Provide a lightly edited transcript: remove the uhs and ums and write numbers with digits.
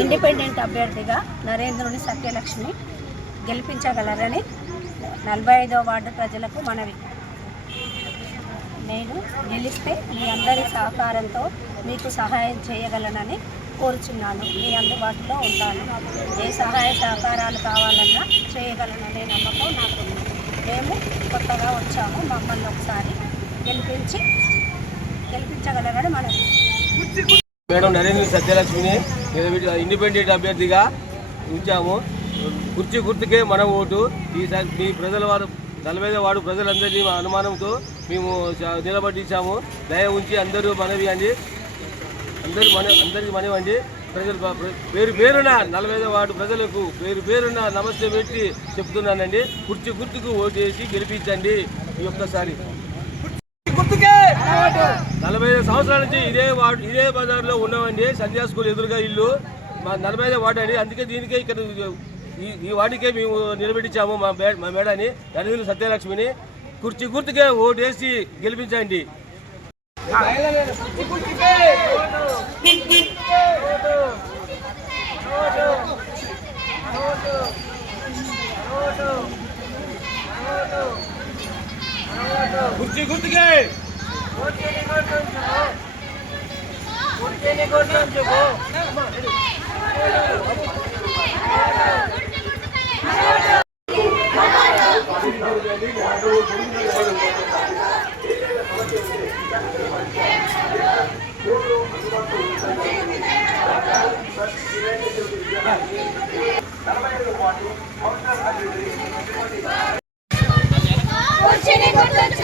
Independent అభ్యర్థిగా నరేంద్రుని Satyalakshmi గెలిపించగలరని 45వ ward ప్రజలకు మనవి. నేను గెలిస్తే మీ అందరి సహకారంతో మీకు సహాయం చేయగలనని కోరుచున్నాను. మీ అందుబాటులో ఉంటాను. ఏ సహాయ సహకారాలు కావాలన్నా చేయగలననే నమ్మకం నాకుంది. మేము కొత్తగా వచ్చాము, మమ్మల్ని ఒకసారి గెలిపించగలరని మనవి. మేడం నరేంద్ర సత్యలక్ష్మిని ఇండిపెండెంట్ అభ్యర్థిగా ఉంచాము. కుర్చీ గుర్తుకే మన ఓటు. ఈసారి మీ ప్రజల వారు 45వ వార్డు ప్రజలందరినీ అనుమానంతో మేము నిలబడించాము. దయ ఉంచి అందరూ మనవి అండి, అందరికీ మనవండి. ప్రజలు పేరు పేరున 45వ వార్డు ప్రజలకు పేరు పేరున నమస్తే పెట్టి చెప్తున్నానండి. కుర్చీ గుర్తుకు ఓటు వేసి గెలిపించండి. ఈ ఒక్కసారి 45 సంవత్సరాల నుంచి ఇదే బజార్లో ఉన్నామండి. సంధ్యా స్కూల్ ఎదురుగా ఇల్లు మా 45వ వార్డు అండి. అందుకే దీనికే ఇక్కడ ఈ వార్డుకే మేము నిలబెట్టించాము మా మేడాన్ని నరేంద్ర సత్యలక్ష్మిని. కుర్చీ గుర్తుకే ఓటు వేసి గెలిపించండి. కుర్చీ గుర్తుకే Kursi